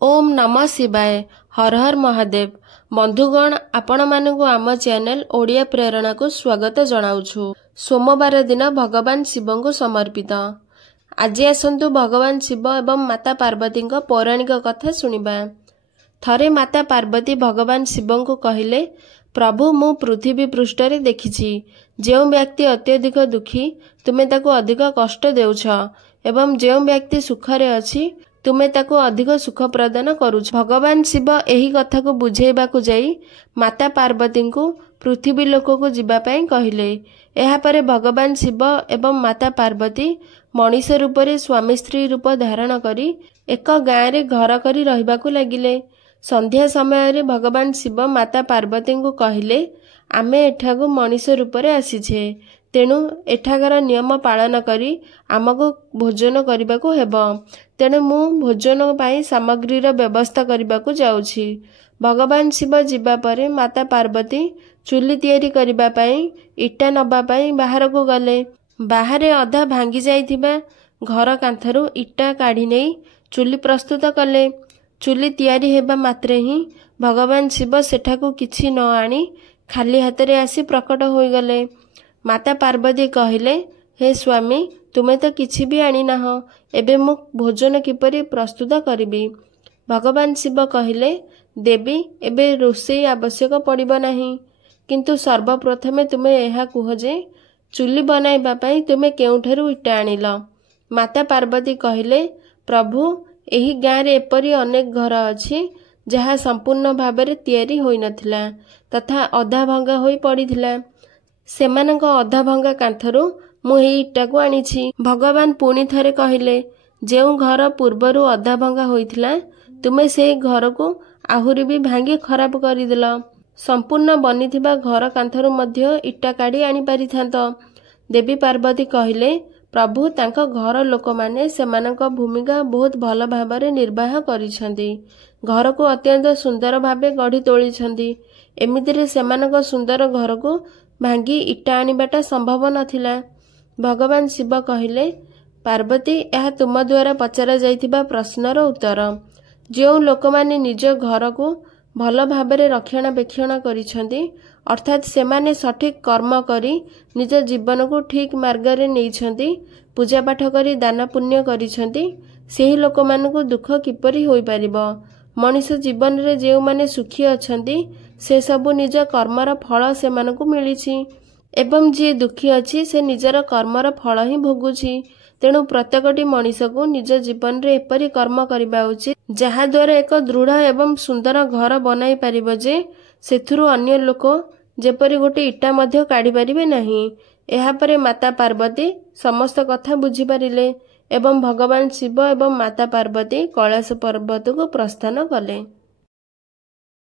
ओम नमः शिवाय। हर हर महादेव। बंधुगण, आपण मानकु आम चैनल ओडिया प्रेरणा को स्वागत जनाउछु। सोमवार दिन भगवान शिव को समर्पित। आज आसंतु भगवान शिव एवं माता पार्वती पौराणिक कथा सुनिबा। थरे माता पार्वती भगवान शिव को कहले, प्रभु मु पृथ्वी पृष्ठ रे देखिछि जो व्यक्ति अत्यधिक दुखी तुमे ताको अधिक कष्ट देउछ एवं जो व्यक्ति सुखरे अछि तुमे ताको अधिक सुख प्रदान करूछ। भगवान शिव एही कथा को बुझेबा को जाई माता पार्वती को पृथ्वी लोक को जीवा पई कहिले। एहा परे भगवान शिव एवं माता पार्वती मनीष रूप रे स्वामी स्त्री रूप धारण करी एक गाँव रे घर करी रहिबा को लागिले। संध्या समय रे भगवान शिव माता पार्वती को कहले, आमे एठाको मनीष रूप रे आसीछे, तेणु एठाकार नियम पालन करी आमको भोजन करने को हेबो। तेणु मु भोजन पाई सामग्रीर व्यवस्था करने को जाउछि। भगवान शिव जीवा परे माता पार्वती चुली तैयारी करबा पई इटा नबा पई बाहर को गले। बाहरे अधा भांगी जाइथिबा घर कांथरू इटा काढ़ी नहीं चुली प्रस्तुत कले। चुली तैयारी हेबा मात्रे ही भगवान शिव सेठाको किछि न आनी खाली हाथ रे आसी प्रकट होई गले। माता पार्वती कहले, हे स्वामी तुमे तो किछि भी आनी नाह, एबे मु भोजन किपरि प्रस्तुत करिबी। भगवान शिव कहले, देवी एबे रोषेई आवश्यक पड़िबो नाही, किंतु सर्वप्रथमे तुमे एहा कुह जे चुली बनाइबा पई तुमे केउठारु इटा आनिल। माता पार्वती कहले, प्रभु एही गाँ रे एपरि अनेक घर अछि जहा संपूर्ण भाबरे तैयारी होई नथिला तथा अधा भंगा होई पड़िथिला। सेमानक अधा भंगा कांथरू मु एही इटा को आनिछि। भगवान पुणी थरे कहले, जेउ घर पूर्वरु अधा भंगा होइथिला तुमे से घर को आहुरी भी भांगी खराब करिदेल। संपूर्ण बनिथिबा घर कांथरू मध्य इटा काढ़ी आनी पारिथांत। देवी पार्वती कहले, प्रभु तांका घर लोक माने सेमानक भूमिका बहुत भल भाबरे निर्वाह करिसंती। घर को अत्यंत सुंदर भाबे गढ़ी तोलिसंती। एमितिरे सेमानक सुंदर घर को भांगी इटा आनिबाटा संभव नथिला। भगवान शिव कहले, पार्वती यह तुम द्वारा पचरा जाइथिबा प्रश्नर उत्तर। जो लोक माने निज घर को भल भाबरे रक्षणाबेक्षण करिसंती, अर्थात सेमाने सठिक कर्म करी निज जीवन को ठीक मार्ग रे नेइछंती, पूजा पाठ करी दान पुण्य करिसंती, सेही लोक मानकु दुख किपरि होई परिबो। मनुष्य जीवन रे जेउ माने सुखी अछंती से सबु निज कर्मर फल से मानकु मिलिछि एवं जे दुखी अछि से निजर कर्मर फल ही भोगुछि। तेणु प्रत्येकटी मनुष्य को निज जीवन रे एपरि कर्म करिबा उचित जहा द्वारा एक दृढ़ एवं सुंदर घर बनाई पारिबो जे सेथुरु अन्य लोक जेपरि गोटे इटा मध्य काढ़ी पारिबे नाही। एहा परे माता पार्वती समस्त कथा बुझी पारिले एवं भगवान शिव एवं माता पार्वती कैलाश पर्वत को प्रस्थान कले।